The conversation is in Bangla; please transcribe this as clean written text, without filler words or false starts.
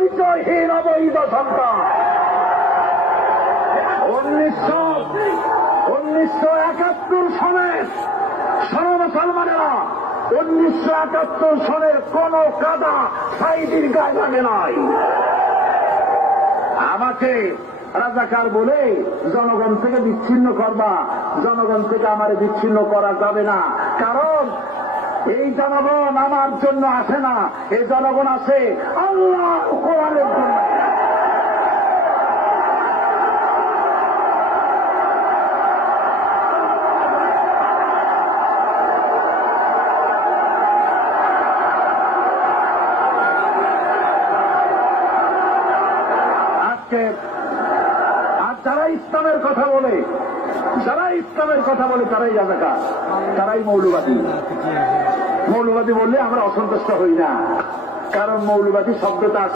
পরিচয়হীন অবৈধ সন্তান। 1971 সনের মুসলমানেরা 1971 সনের কোন কাদা সাইদির গায়ে লাগে নাই। আমাকে রাজাকার বলে জনগণ থেকে বিচ্ছিন্ন করবা, জনগণ থেকে আমার বিচ্ছিন্ন করা যাবে না। কারণ এই জনগণ আমার জন্য আসে না, এই জনগণ আসে আল্লাহ কোরআনের জন্য। আর যারা ইসলামের কথা বলে, তারাই রাজাকার, তারাই মৌলবাদী। মৌলবাদী বললে আমরা অসন্তুষ্ট হই না, কারণ মৌলবাদী শব্দটা